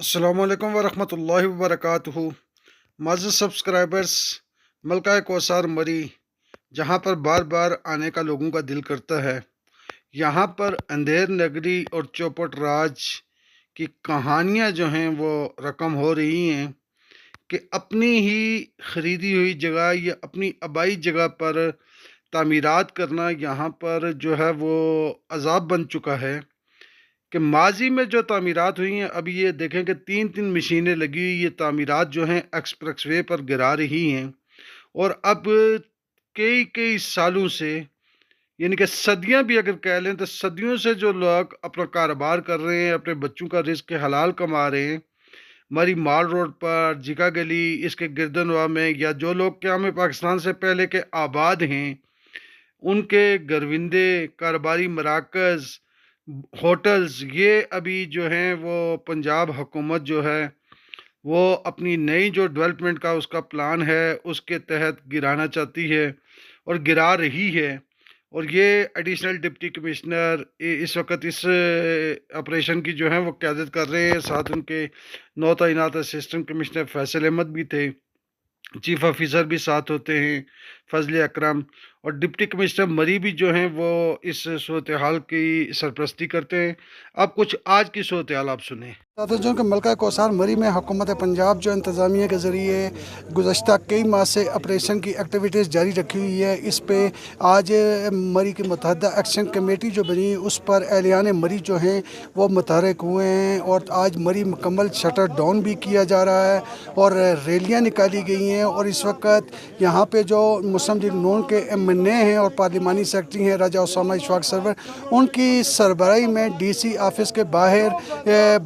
अस्सलामुअलैकुम वरहमतुल्लाहि वबरकातुहू। माज़िज़ सब्सक्राइबर्स, मलका कौसार मरी, जहाँ पर बार बार आने का लोगों का दिल करता है। यहाँ पर अंधेर नगरी और चौपट राज की कहानियाँ जो हैं वो रकम हो रही हैं कि अपनी ही ख़रीदी हुई जगह या अपनी आबाई जगह पर तामीरात करना यहाँ पर जो है वो अज़ाब बन चुका है। कि माज़ी में जो तामीरात हुई हैं, अभी ये देखें कि 3-3 मशीनें लगी हुई, ये तामीरात जो हैं एक्सप्रेसवे पर गिरा रही हैं। और अब कई-कई सालों से, यानी कि सदियाँ भी अगर कह लें, तो सदियों से जो लोग अपना कारोबार कर रहे हैं, अपने बच्चों का रिज़्क़ हलाल कमा रहे हैं, हमारी माल रोड पर, जिका गली, इसके गिरदनवा में, या जो लोग क्या में पाकिस्तान से पहले के आबाद हैं, उनके घरविंदे, कारोबारी मराकज़, होटल्स, ये अभी जो हैं वो पंजाब हुकूमत जो है वो अपनी नई जो डेवलपमेंट का उसका प्लान है उसके तहत गिराना चाहती है और गिरा रही है। और ये एडिशनल डिप्टी कमिश्नर इस वक्त इस ऑपरेशन की जो है वो क़यादत कर रहे हैं। साथ उनके नौ तैनात असिस्टेंट कमिश्नर फैसल अहमद भी थे, चीफ ऑफिसर भी साथ होते हैं, फजल अकरम, और डिप्टी कमिश्नर मरी भी जो हैं वो इस सूरत हाल की सरपरस्ती करते हैं। अब कुछ आज की सूरत हाल आप सुने। जो कि मलका कौसार मरी में हुकूमत पंजाब जो इंतज़ामिया के ज़रिए गुज़श्ता कई माह से ऑपरेशन की एक्टिविटीज़ जारी रखी हुई है। इस पे आज मरी की मुतहदा एक्शन कमेटी जो बनी उस पर एहलियान मरी जो हैं वो मुतहरक हुए हैं और आज मरी मुकम्मल शटर डाउन भी किया जा रहा है और रैलियाँ निकाली गई हैं। और इस वक्त यहाँ पे जो मुस्लिम लीग नून के MNA हैं और पार्लिमानी सेक्रेटरी हैं राजा उसामा इशफाक सरवर, उनकी सरबराही में DC ऑफिस के बाहर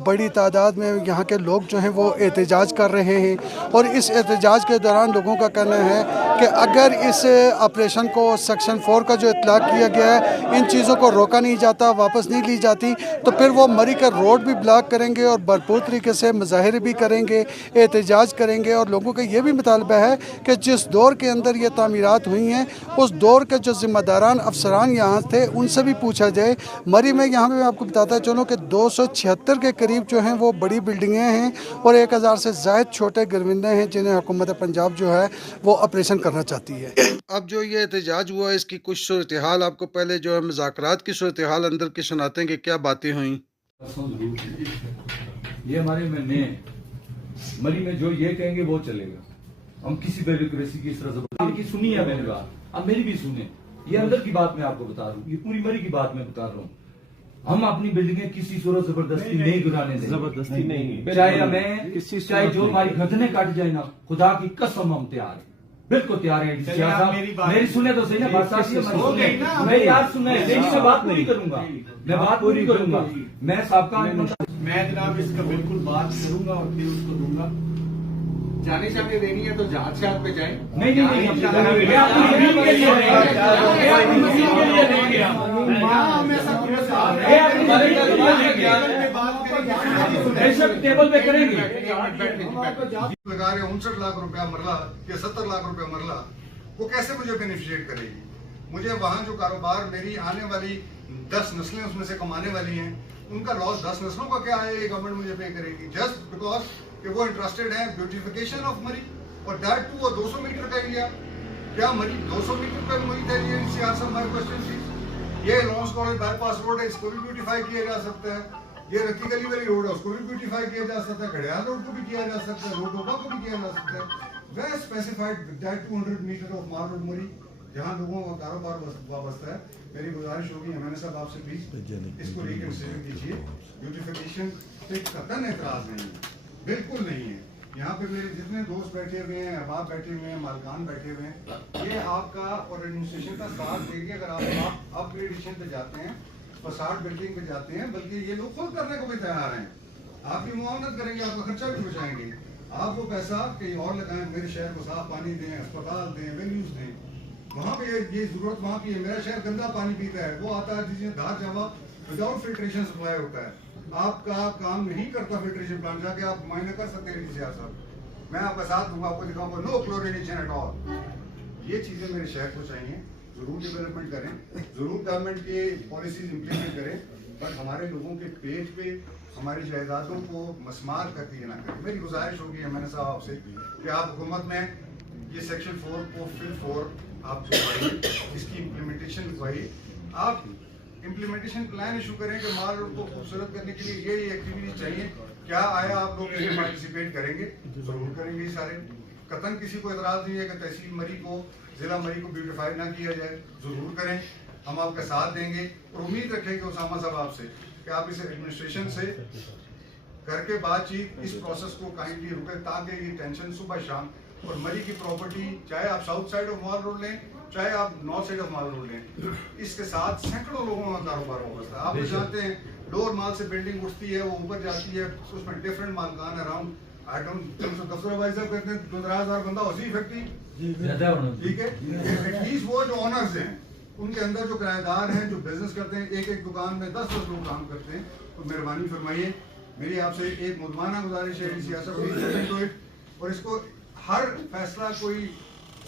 बड़ी तादाद में यहाँ के लोग जो हैं वो एहतजाज कर रहे हैं। और इस एहतजाज के दौरान लोगों का कहना है कि अगर इस ऑपरेशन को सेक्शन 4 का जो इतलाक़ किया गया है, इन चीज़ों को रोका नहीं जाता, वापस नहीं ली जाती, तो फिर वो मरी का रोड भी ब्लॉक करेंगे और भरपूर तरीके से मुजाहरे भी करेंगे, एहतजाज करेंगे। और लोगों का ये भी मुतालबा है कि जिस दौर के अंदर ये तामीरात हुई हैं उस दौर के जो ज़िम्मेदारान अफसरान यहाँ थे उनसे भी पूछा जाए। मरी में यहाँ पर मैं आपको बताता चलूँ कि 276 के करीब जो हैं वो बड़ी बिल्डिंगें हैं और 1000 से ज़ायद छोटे गिरविंदे हैं जिन्हें हुकूमत पंजाब जो है वो ऑपरेशन करना चाहती है। अब जो ये एहतजाज हुआ है, इसकी कुछ सूरत हाल आपको पहले जो है मुज़ाकरात की सूरत हाल अंदर की सुनाते हैं कि क्या बातें हुई। ये हमारे मरी में जो ये कहेंगे वो चलेगा। हम किसी ब्यूरोक्रेसी की इस तरह से सुनी है मैंने बात, अब मेरी भी सुने। ये अंदर की बात मैं आपको बता रहा हूँ, ये पूरी मरी की बात मैं बता रहा हूँ। हम अपनी बिल्डिंगें किसी सूरत जबरदस्ती नहीं गिराने देंगे, जबरदस्ती नहीं, चाहे हमें चाहे जो हमारी गर्दनें काट जाए ना, खुदा की कसम हम तैयार है, बिल्कुल तैयार है। मेरी सुने तो सही ना बात, मेरी यार सुने, मैं बात पूरी करूंगा, मैं बात पूरी करूंगा। मैं सबका मैं जनाब इसका बिल्कुल बात करूंगा और फिर उसको दूंगा। जाने जाने देनी है तो जहाज से पे जाए। नहीं टेबल पे करेंगे। लगा रहे 59 लाख रुपया मरला या 70 लाख रुपया मरला, वो कैसे मुझे बेनिफिशिएट करेगी? मुझे वहाँ जो कारोबार मेरी आने वाली 10 नस्लें उसमें से कमाने वाली हैं, उनका लॉस 10 नस्लों का क्या है ये गवर्नमेंट मुझे पे करेगी जस्ट बिकॉज कि वो इंटरेस्टेड है ब्यूटिफिकेशन ऑफ मरी, और दैट टू वो 200 मीटर का एरिया। क्या मरी 200 मीटर पर मुहित है? ये लॉन्स कॉलेज बाईपास रोड है, इसको भी ब्यूटिफाई किया जा सकता है। ये रत्ती गली वाली रोड है, उसको भी ब्यूटिफाई किया जा सकता है। घड़ियाल रोड को भी किया जा सकता है, रोड ओबा को भी किया जा सकता है। They specified that 200 metre of Mall Road Murree, जहाँ लोगों का कारोबार वाबस्ता है। मेरी गुजारिश होगी MNA साहब आपसे प्लीज इसको रिकंसिडर कीजिए। ब्यूटिफिकेशन पे कतई एतराज नहीं है, बिल्कुल नहीं है। यहाँ पे मेरे जितने दोस्त बैठे हुए हैं, अहबाब बैठे हुए हैं, मालकान बैठे हुए हैं, ये आपका और एडमिनिस्ट्रेशन का साथ देगी। अगर आप अपग्रेडेशन पे जाते हैं, फसाड बिल्डिंग पे जाते हैं, बल्कि ये लोग खुद करने को भी तैयार हैं, आपकी मुआवनत करेंगे, आपका खर्चा भी बचाएंगे। आप वो पैसा कहीं और लगाएं, मेरे शहर को साफ पानी दें, अस्पताल दें, वेन्यूज दें। वहाँ पे ये जरूरत वहाँ की है। मेरा शहर गंदा पानी पीता है, वो आता है जिसमें धार जमा विदाउट फिल्ट्रेशन सप्लाई होता है। आपका काम नहीं करता फिल्ट्रेशन प्लांट, जाके आप मायने कर सकते हैं DCR साहब, मैं आपका साथ दूंगा, आपको दिखाऊंगा नो क्लोरिनेशन एट ऑल। ये चीजें मेरे शहर को चाहिए, जरूर डेवलपमेंट करें, जरूर गवर्नमेंट की पॉलिसीज इंप्लीमेंट करें, बट हमारे लोगों के पेट पे हमारी जायदादों को मसमार करके ये ना करें। मेरी गुजारिश होगी एमएनए साहब आपसे कि आप हुकूमत में ये सेक्शन 4 को फिल 4 आप जो है इसकी इम्प्लीमेंटेशन वही आप इम्प्लीमेंटेशन प्लान इशू करें कि माल रोड को खूबसूरत करने के लिए ये एक्टिविटीज चाहिए। क्या आया आप लोग इसमें पार्टिसिपेट करेंगे? जरूर करेंगे। सारे कतन किसी को एतराज नहीं है कि तहसील मरी को, जिला मरी को ब्यूटिफाई ना किया जाए, जरूर करें। हम आपका साथ देंगे और उम्मीद रखेंगे उसामा साहब आपसे कि आप इस एडमिनिस्ट्रेशन से करके बातचीत इस प्रोसेस को काइंडली रुके ताकि ये टेंशन सुबह शाम और मरी की प्रॉपर्टी चाहे आप south side of Mall road लें चाहे आप north side of Mall road लें, इसके साथ सैकड़ों लोगों का कारोबार होगा। आप जानते हैं डोर माल से बिल्डिंग उठती है, वो ऊपर जाती है, उसमें डिफरेंट मालकान अराउंड आई डोंट दफ्तर वाइज कहते हैं 15,000 बंदा उसी फैक्ट्री, ठीक है। एटलीस्ट वो जो ऑनर्स हैं उनके अंदर जो किराएदार हैं जो बिजनेस करते हैं, एक एक दुकान में 10-10 लोग काम करते हैं, तो मेहरबानी फरमाइए मेरी आपसे एक मुदमाना गुजारिश है सियासत और इसको हर फैसला कोई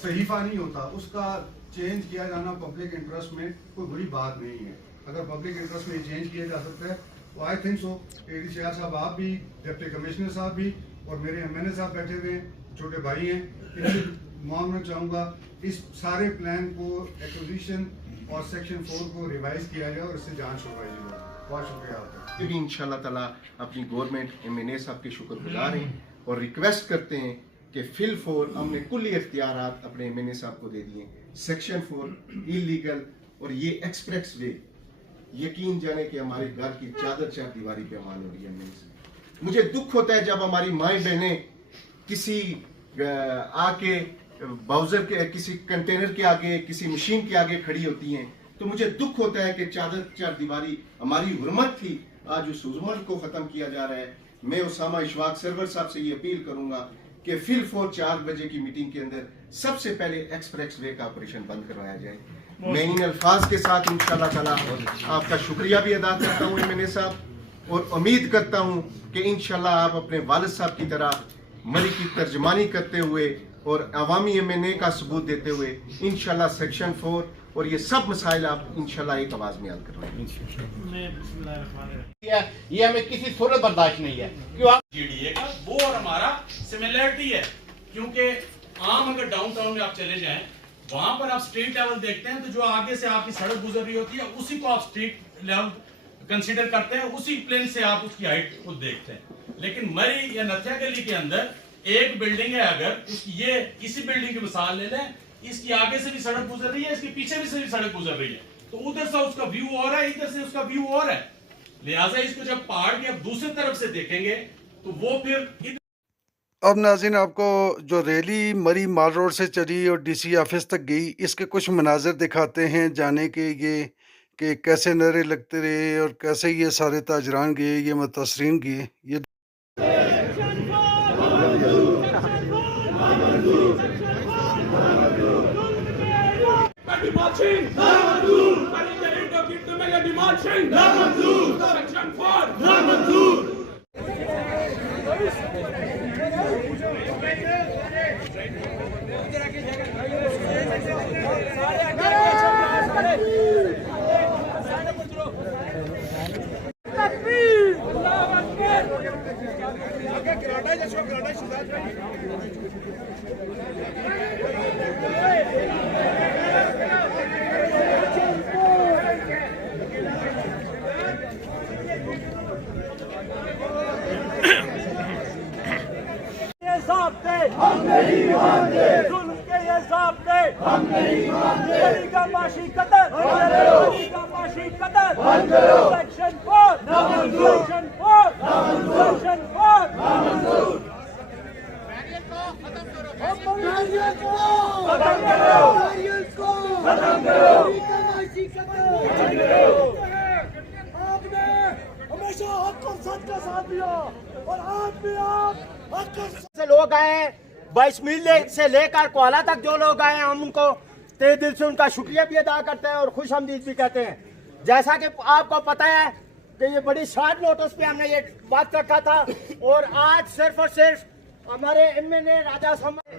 सहीफा नहीं होता, उसका चेंज किया जाना पब्लिक इंटरेस्ट में कोई बुरी बात नहीं है। अगर पब्लिक इंटरेस्ट में चेंज किया जा सकता है तो आई थिंक सो। ADCR साहब आप भी, डिप्टी कमिश्नर साहब भी और मेरे MNA साहब बैठे हुए हैं, छोटे भाई हैं, इनसे मांगना चाहूँगा इस सारे प्लान को एक्विजिशन और सेक्शन 4 को रिवाइज किया जाए और इससे जांच करवाई जाए। बहुत शुक्रिया आपका। भी इंशाल्लाह ताला अपनी गवर्नमेंट MNA साहब के शुक्रगुजार हैं और रिक्वेस्ट करते हैं कि फिल 4 हमने कुल इख्तियारात अपने MNA साहब को दे दिए। सेक्शन 4 इलीगल और ये एक्सप्रेस वे, यकीन जाने कि हमारे घर की चादर चार दीवारी पे अमान हो रही है। मुझे दुख होता है जब हमारी माएँ बहनें किसी आके बाउजर के किसी कंटेनर के आगे किसी मशीन के आगे खड़ी होती हैं, तो मुझे दुख होता है कि चादर चार दीवारी हमारी हुर्मत थी, आज उस हुर्मत को खत्म किया जा रहा है। मैं उसामा इशफाक सरवर साहब से ये अपील करूंगा कि फिल 4 4 बजे की मीटिंग के अंदर सबसे पहले एक्सप्रेस वे का ऑपरेशन बंद करवाया जाए। मैं इन अल्फाज के साथ इंशाल्लाह ताला आपका शुक्रिया भी अदा करता हूँ MNA साहब और उम्मीद करता हूँ कि इंशाल्लाह आप अपने वालिद साहब की तरह मरी की तर्जमानी करते हुए और अवामी MNA का सबूत देते हुए इंशाल्लाह सेक्शन 4 और ये सब मसाइल आप इंशाल्लाह एक आवाज में हल करवाएंगे। ये हमें किसी सूरत बर्दाश्त नहीं है। क्यों आप GDA का वो और हमारा सिमिलरिटी है, क्योंकि आम अगर डाउनटाउन में आप चले जाएं वहां पर आप स्ट्रीट लेवल देखते हैं तो जो आगे से आपकी सड़क गुजर रही होती है उसी को आप स्ट्रीट लेवल कंसीडर करते हैं, उसी प्लेन से आप उसकी हाइट खुद देखते हैं। लेकिन मरी या नथिया गली के अंदर एक बिल्डिंग है, अगर ये इसी बिल्डिंग की मिसाल ले लें, इसकी आगे से भी सड़क गुजर रही है, इसके पीछे भी से भी सड़क गुजर रही है, तो उधर से उसका व्यू और है, इधर से उसका व्यू और है। लिहाजा इसको जब पहाड़ की अब दूसरी तरफ से देखेंगे तो वो फिर अब नाज़रीन आपको जो रैली मरी माल रोड से चली और DC ऑफिस तक गई, इसके कुछ मनाजिर दिखाते हैं जाने के ये कि कैसे नारे लगते रहे और कैसे ये सारे ताजरान गए, ये मुतासरीन गए। ये हम नहीं मानते, जुल्म के ये ज़ाब्ते हम नहीं मानते, मरी का माशी कतर बंद करो, मरी का माशी कतर बंद करो, सेक्शन 4 नामंजूर, सेक्शन 4 नामंजूर, सेक्शन 4 नामंजूर। बैरियर को खत्म करो, बैरियर को खत्म करो, मरी का माशी कतर बंद करो। आपने हमेशा हक और सच का साथ दिया और आज भी आप से लोग आए हैं, 22 मील से लेकर कोहला तक जो लोग आए हैं, हम उनको तहे दिल से उनका शुक्रिया भी अदा करते हैं और खुश आमदीद भी कहते हैं। जैसा कि आपको पता है कि ये बड़ी शॉर्ट नोटिस पे हमने ये बात रखा था और आज सिर्फ और सिर्फ हमारे MNA राजा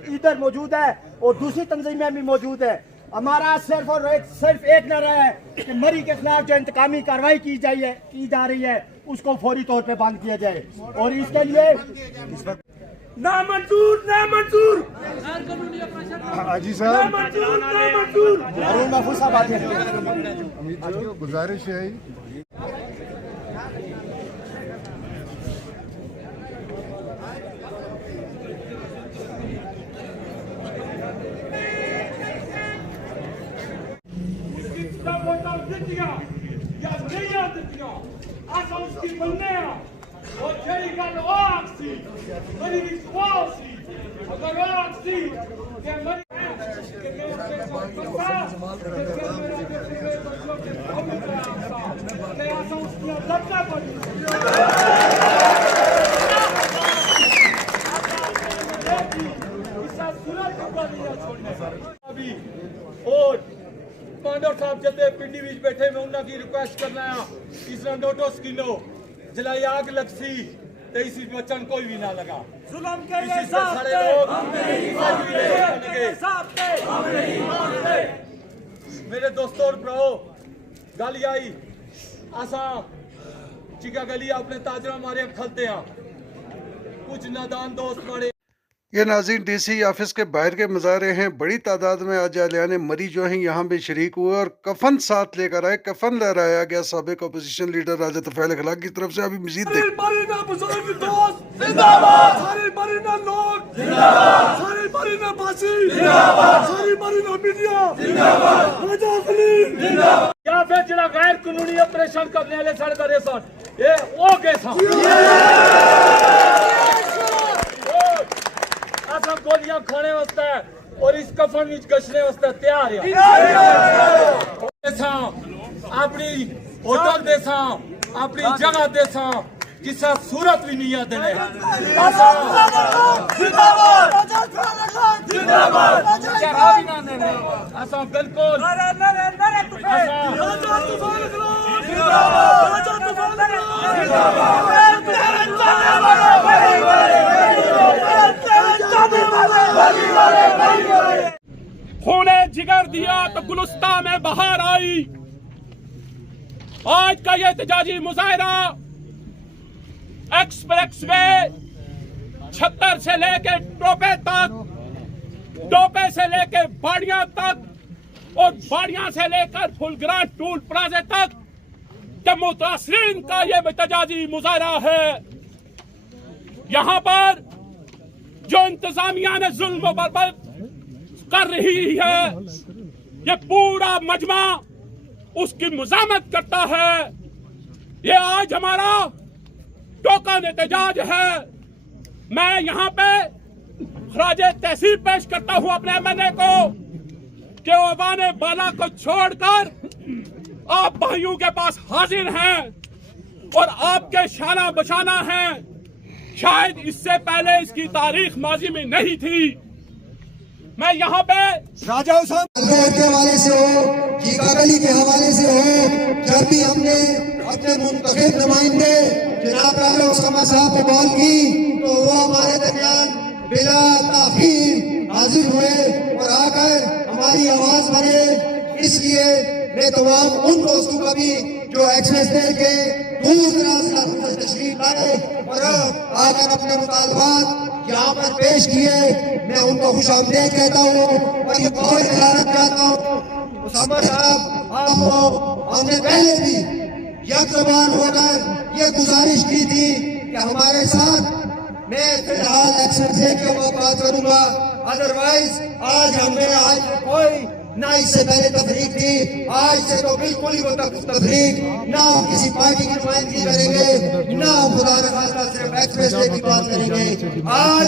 इधर मौजूद है और दूसरी तंजीमें भी मौजूद है। हमारा सिर्फ और सिर्फ एक नारा है कि मरी के खिलाफ जो इंतकामी कार्रवाई की जा रही है उसको फौरी तौर पे बंद किया जाए और इसके लिए नामंजूर नामंजूर हाजी साहब नामंजूर अरुण महफूज साहब आगे गुजारिश है और पांडव साहब जते पिंडी बीच बैठे मैं उन्होंने की रिक्वेस्ट करना है इस नोटो स्किनो जलाई आग लगसी तो इसी बच्चन कोई भी ना लगा जुल्म के ये सारे लोग मेरे दोस्तों और ब्रो गाली आई आसा चिका गली अपने ताजरा मारे खलते हैं कुछ नादान दोस्त मारे। ये नाज़रीन डीसी ऑफिस के बाहर के मज़ारे हैं। बड़ी तादाद में आज जालियान मरी जो हैं यहाँ पे शरीक हुए और कफन साथ लेकर आए। कफन लहराया गया साबिक अपोजिशन लीडर राजा तफैल अखलाक की तरफ से। अभी मजीद या फिर जरा गैर कानूनी ऑपरेशन करने वाले सड़क रेसन ये ओ के असम गोलियां खाने वास्ते और इस कफन विच गशने वास्ते तैयार है अपनी होटल देसा अपनी जगह देसा किसा सूरत भी नहीं आते ने असम बिल्कुल खूने जिगर दिया तो गुलिस्तान में बहार आई। आज का ये एहतजाजी मुजाहरा एक्सप्रेस वे 76 से लेके टोपे तक, टोपे से लेके बाड़ियां तक और बाड़ियां से लेकर फुलग्रां टूल प्लाजे तक के मुतासरीन का ये एहतजाजी मुजाहरा है। यहाँ पर जो इंतजामिया ने जुल्म बर्बाद कर रही है ये पूरा मजमा उसकी मुजामत करता है। ये आज हमारा टोकन एहतजाज है। मैं यहाँ पे खराजे तहसीब पेश करता हूँ अपने एमएनए को कि ओवाने बाला को छोड़कर आप भाइयों के पास हाजिर हैं और आपके शाना बशाना हैं। शायद इससे पहले इसकी तारीख माजी में नहीं थी। मैं यहाँ पे राजा के हवाले से हो, गीगा गली के हवाले से हो, जब भी हमने अपने मुंतखब नुमाइंदे जनाब राजा उस्मा साहब को कॉल की तो वो हमारे दरमियान बिला ताखीर हाजिर हुए और आकर हमारी आवाज बने। इसलिए मैं तमाम उन दोस्तों का भी जो एक्सप्रेस वे के दूर दराज इलाकों से तशरीफ लाए और आकर अपने मुतालबात यहाँ पर पेश किए, मैं उनको खुशामदीद कहता हूँ और ये बहुत इजाजत चाहता हूँ। उस्मा साहब आपको हमने पहले भी यकबान होकर ये गुजारिश की थी कि हमारे साथ, मैं फिलहाल एक्सप्रेस वे के ऊपर बात करूंगा, अदरवाइज आज हमने आज कोई ना इससे पहले तफरीक थी, आज से तो बिल्कुल ही वो तफरीक ना हम किसी पार्टी की नुमाइंदगी करेंगे ना हम खुदा न खास्ता सिर्फ एक्सप्रेस वे की बात करेंगे। आज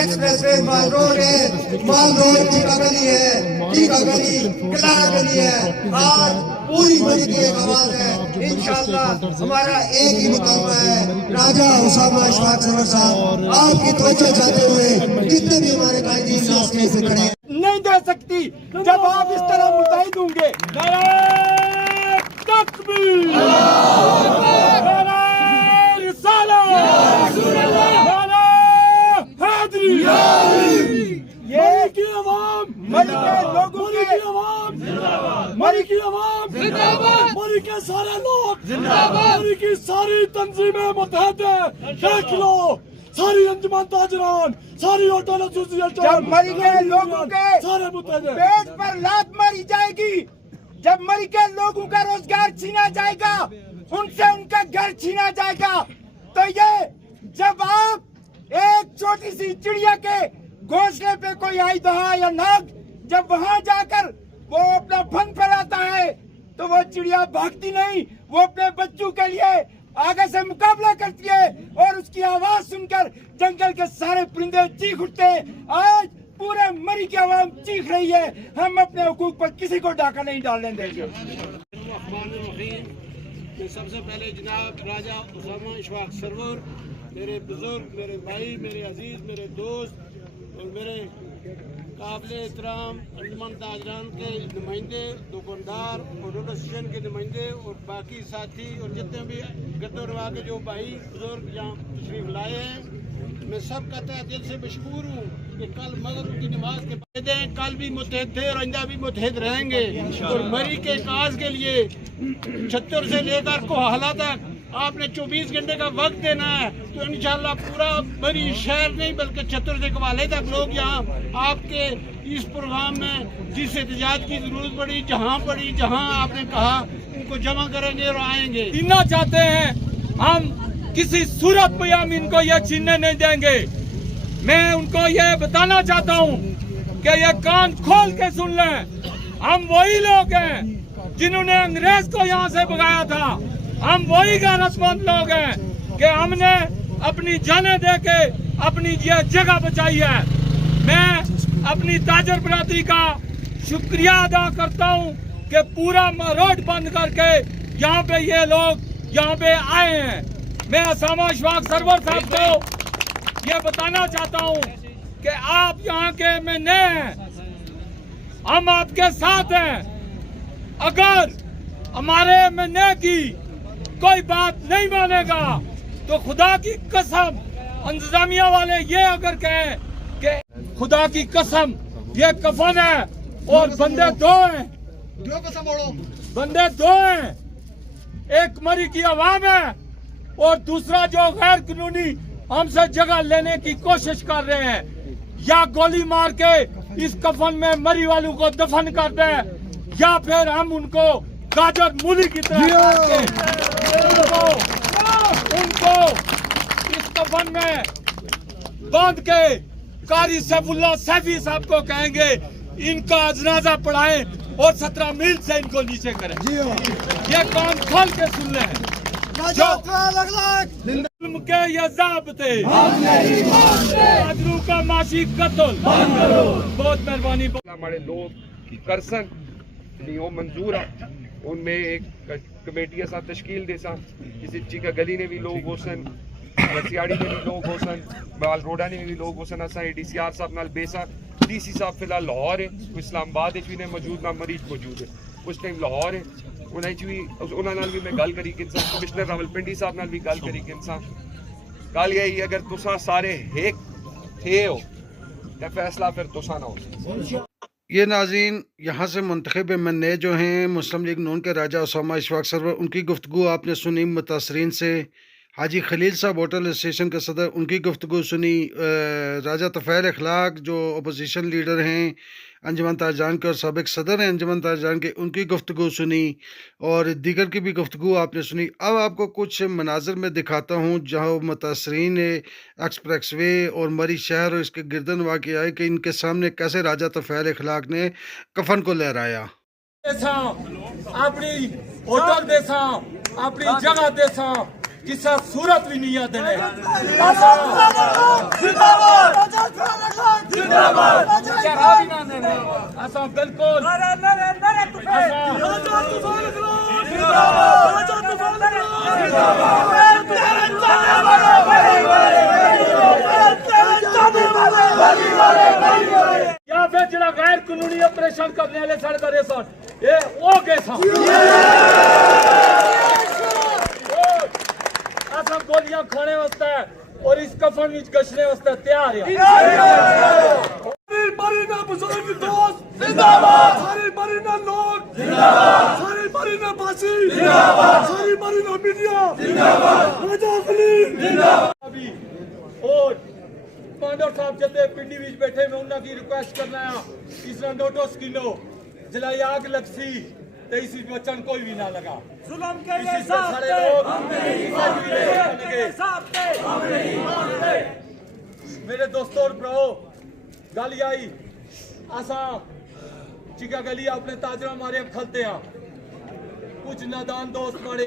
एक्सप्रेस वे माल रोड है, माल रोड टीका गली है, टीका गली कलार गली है। आज पूरी मरी की एक आवाज है। इंशाअल्लाह हमारा एक ही मुतालबा है, राजा उसामा इशफाक सरवर साहब आपकी तवज्जो चाहते हुए जितने भी हमारे कायदीन नाज़ से खड़े नहीं दे सकती जब आप इस तरह मुताहिद होंगे। नारे तकबीर, नारे रिसालत, नारे हैदरी। ये की आवाम, मरी के लोगों की आवाम मरी की आवाम जिंदाबाद, मरी के सारे लोग जिंदाबाद, मरी की सारी तंजीमें मुत्तहद है। देख लो सारी अंजुमन ताजरान, सारी होटल एसोसिएशन, जब मरी के लोगों के सारे मुत्तहद है। पेट पर लात मारी जाएगी, जब मरी के लोगों का रोजगार छीना जाएगा, उनसे उनका घर छीना जाएगा, तो ये जब आप एक छोटी सी चिड़िया के घोंसले पे कोई आई दहा या नाग जब वहां जाकर वो अपना फन फैलाता है तो वो चिड़िया भागती नहीं, वो अपने बच्चों के लिए आगे से मुकाबला करती है और उसकी आवाज सुनकर जंगल के सारे परिंदे चीख उठते हैं। आज पूरे मरी की आवाम चीख रही है, हम अपने हुकूक पर किसी को डाका नहीं डालने देंगे। सबसे पहले जनाब राजा उसामा इशफाक सरवर, मेरे बुजुर्ग, मेरे भाई, मेरे अजीज, मेरे दोस्त और मेरे काबिल एहतराम अंजुमन ताजरान के नुमाइंदे, दुकानदार और एसोसिएशन के नुमाइंदे और बाकी साथी और जितने भी गर्दोनवा के जो भाई बुजुर्ग यहाँ तशरीफ लाए हैं, मैं सबका तहे दिल से मशकूर हूँ कि कल मगरिब की नमाज के बाद कल भी मुत्तहिद थे और आइंदा भी मुत्तहिद रहेंगे और मरी के काज के लिए छत्तर से लेकर कोहाला तक आपने 24 घंटे का वक्त देना है, तो इंशाल्लाह पूरा मरी शहर नहीं बल्कि छत्तर से कवाले तक लोग यहाँ आपके इस प्रोग्राम में जिस एहतजाज की जरूरत पड़ी, जहाँ आपने कहा उनको जमा करेंगे और आएंगे। इतना चाहते हैं हम किसी सूरत में हम इनको ये छीनने नहीं देंगे। मैं उनको ये बताना चाहता हूँ कि ये कान खोल के सुन लें, हम वही लोग हैं जिन्होंने अंग्रेज को यहाँ से भगाया था, हम वही गैरतमंद लोग हैं कि हमने अपनी जानें दे के अपनी ये जगह बचाई है। मैं अपनी ताजर बरादरी का शुक्रिया अदा करता हूँ कि पूरा रोड बंद करके यहाँ पे ये लोग यहाँ पे आए हैं। मैं उसामा इशफाक सरवर साहब को ये बताना चाहता हूँ कि आप यहाँ के में नए हैं, हम आपके साथ हैं। अगर हमारे एमएनए की कोई बात नहीं मानेगा तो खुदा की कसम इंतजामिया वाले ये अगर कहें कि खुदा की कसम ये कफन है और बंदे दो हैं, बंदे दो हैं, एक मरी की आवाम है और दूसरा जो गैर कानूनी हमसे जगह लेने की कोशिश कर रहे हैं, या गोली मार के इस कफन में मरी वालों को दफन कर दे या फिर हम उनको गाजर मूली की तरह उनको इस कफन में बांध के कारी सैफुल्लाह सैफी साहब को कहेंगे इनका जनाजा पढ़ाएं और 17 मील से इनको नीचे करें। ये कान खोल के सुन ले के ये ज़ाब्ते का माशी कत्ल। बहुत मेहरबानी। हमारे लोग करसन वो मंजूर है, उनमें एक कमेटी असा तश्कील देसा, किसी चीका गली ने भी लोग होसन, रसियाड़ी ने भी लोग होसन, बाल रोडा ने भी लोग होसन, असा ADCR साहब नाल बेसा, DC साहब फिलहाल लाहौर है, इस्लामाबाद भी ने मौजूद ना मरीज मौजूद है, उस टाइम लाहौर है, उन्होंने भी मैं गल करी कि इंसान कमिश्नर रावलपिंडी साहब नाल भी गल करी कि इंसान गल यही अगर तुसा सारे एक थे हो तो फैसला फिर तुसा ना हो। ये नाज़रीन यहाँ से मुंतखब एमएनए जो हैं मुस्लिम लीग नून के राजा उसामा इशफाक सरवर, उनकी गुफ्तगू आपने सुनी। मुतासरीन से हाजी खलील साहब होटल एसोसिएशन के सदर, उनकी गुफ्तगू सुनी। राजा तफ़ैल अखलाक जो अपोजिशन लीडर हैं अंजुमन ताजरान के और साबिक सदर हैं अंजुमन ताजरान के, उनकी गुफ्तगू सुनी और दीगर की भी गुफ्तगू आपने सुनी। अब आपको कुछ मनाजर में दिखाता हूँ जहाँ मुतासरीन एक्सप्रेस वे और मरी शहर और इसके गिरदन वाक़ आए कि इनके सामने कैसे राजा तफ़ैल अखलाक ने कफन को लहराया। अपनी होटल देसा, अपनी जगह देसा, किसा सूरत भी नहीं आते ने। ऐसा बिल्कुल या फिर जरा गैर कानूनी ऑपरेशन करने वाले साढ़े करे सन ये ओ गए सब गोलियां खाने वास्ते और इस कफन विच गशने वास्ते तैयार है। बुजुर्ग दोस्त जिंदाबाद, सारी मरीना लोग जिंदाबाद, सारी मरीना बासी जिंदाबाद, सारी मरीना मीडिया जिंदाबाद, राजा खलील जिंदाबाद। और पांडव साहब जते पिंडी विच बैठे मैं उन्हां की रिक्वेस्ट करना है इस नोटो स्किनो जलाई आग लगसी ते इस बचन कोई भी ना लगा जुल्म के ये साथ लोग हम नहीं मानते। मेरे दोस्तों और ब्रो गाली आई आसा चिका गली अपने ताजरा मारे खलते हैं कुछ नादान दोस्त मारे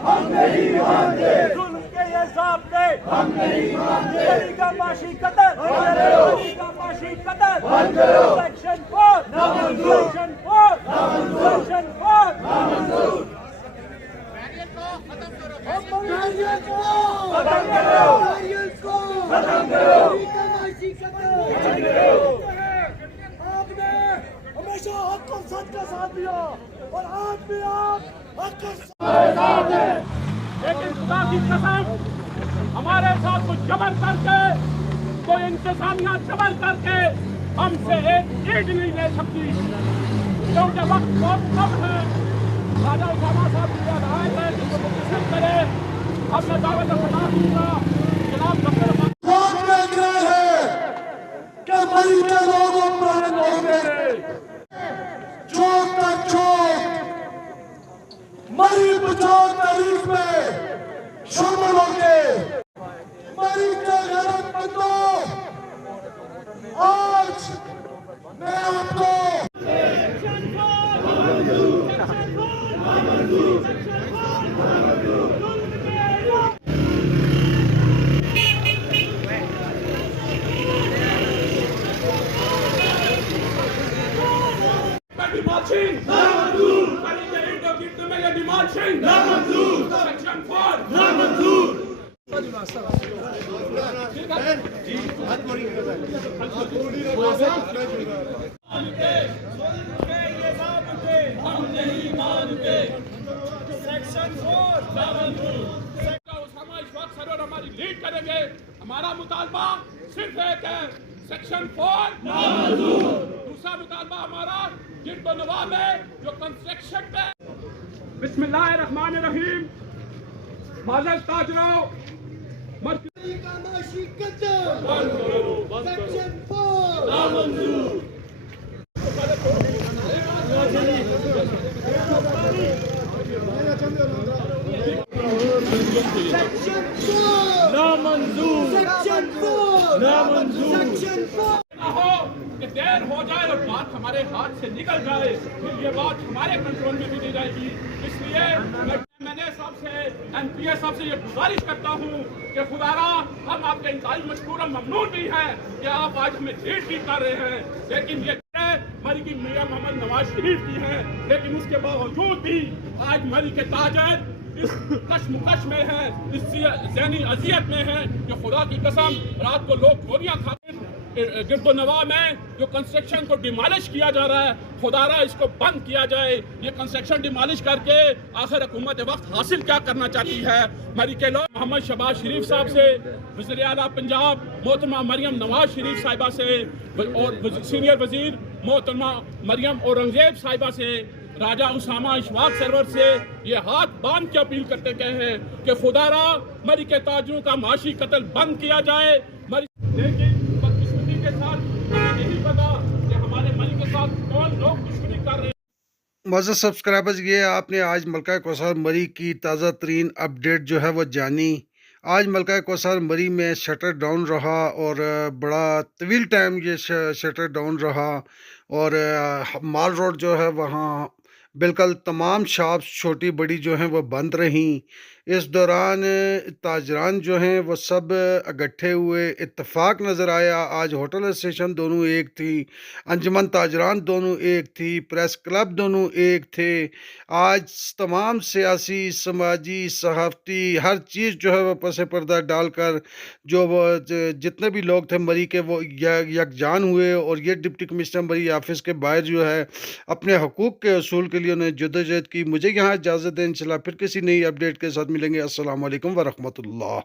हम नहीं मानते, जुल्म के ये ज़ाब्ते हम नहीं मानते। गली का माशी कत्ल बंद करो, गली का माशी कत्ल बंद करो। सेक्शन 4 नामंजूर, सेक्शन 4 नामंजूर, सेक्शन 4 नामंजूर। बैरियर को खत्म करो, बैरियर को खत्म करो, बैरियर को खत्म करो, गली का माशी कत्ल बंद करो। आपने हमेशा हक और सच का साथ दिया और आज भी आप हक का साथ है। लेकिन खुदा की कसम हमारे साथ कुछ जबर करके कोई इंतजामिया जबर करके हमसे एक ईंट नहीं ले सकती क्योंकि वक्त बहुत कम है। राजा उसामा साहब की याद आए थे जिसको मुख्तसर करे अब मैं दावत बता दूंगा जनाब डॉक्टर कि मरी के लोगों पर होंगे चौक तक चौक मरी बचाओ तारीख में शामिल होंगे। मरी के गैरतमंदों आज मैं आपको सेक्शन 4 नामंजूर। हम नहीं मानते, सेक्शन 4 नामंजूर। उसामा इशफाक सरवर हमारी लीड करेंगे। हमारा मुतालबा सिर्फ एक है, सेक्शन 4 नामंजूर। दूसरा मुतालबा हमारा गिरदोनवा में जो कंस्ट्रक्शन पे बिस्मिल्लाहिर्रहमानिर्रहीम माजर ताजराव मरकजी का माशी कत्ल बंद करो, सेक्शन 4 नामंजूर। सेक्शन 4 नामंजूर, सेक्शन 4 नामंजूर, सेक्शन 4 हो कि देर हो जाए और बात हमारे हाथ से निकल जाए फिर ये बात हमारे कंट्रोल में भी नहीं रहेगी। इसलिए मैंने साहब से एमपीए साहब से ये गुजारिश करता हूँ कि खुदारा हम आपके इंतज़ार मशकूर ममनून भी हैं कि आप आज हमें लीड भी कर रहे हैं, लेकिन ये मरी की मियां मोहम्मद नवाज शरीफ की है, लेकिन उसके बावजूद भी आज मरी के ताजर इस कशमकश में है, इस ज़हनी अजियत में है कि खुदा की कसम रात को लोग गोलियां खाते गिरदोनवा में जो कंस्ट्रक्शन को डिमॉलिश किया जा रहा है, खुदारा इसको बंद किया जाए। ये कंस्ट्रक्शन डिमॉलिश करके आखिर हुकूमत वक्त हासिल क्या करना चाहती है। मरी के लोग मोहम्मद शहबाज शरीफ साहब से, वज़ीर आला पंजाब मोहतरमा मरियम नवाज शरीफ साहिबा से और सीनियर वजीर मोहतरमा मरियम औरंगजेब साहिबा से, राजा उसामा इशफाक सरवर से ये हाथ बांध के अपील करते गए हैं कि खुदारा मरी के ताजरों का माशी कत्ल बंद किया जाए। लेकिन बदकिस्मती के साथ हमें नहीं पता कि हमारे मरी के साथ कौन लोग दुश्मनी कर रहे हैं। मज़ीद सब्सक्राइबर्स, ये आपने आज मलका कौसर मरी की ताज़ा तरीन अपडेट जो है वो जानी। आज मलका कौसर मरी में शटर डाउन रहा और बड़ा तवील टाइम ये शटर डाउन रहा और माल रोड जो है वहाँ बिल्कुल तमाम शॉप्स छोटी बड़ी जो हैं वो बंद रहीं। इस दौरान ताजरान जो हैं वो सब इकट्ठे हुए, इत्तेफाक नज़र आया। आज होटल एसोसिएशन दोनों एक थी, अंजुमन ताजरान दोनों एक थी, प्रेस क्लब दोनों एक थे। आज तमाम सियासी, समाजी, सहाफ़ती हर चीज़ जो है वो पस पर्दा डालकर जो वो जितने भी लोग थे मरी के वो यकजान हुए और ये डिप्टी कमिश्नर मरी ऑफिस के बाहर जो है अपने हकूक़ के असूल के लिए उन्हें जद्दोजहद की। मुझे यहाँ इजाज़त दें, इंशाल्लाह फिर किसी नई अपडेट के साथ मिलेंगे। अस्सलाम वालेकुम व रहमतुल्लाह।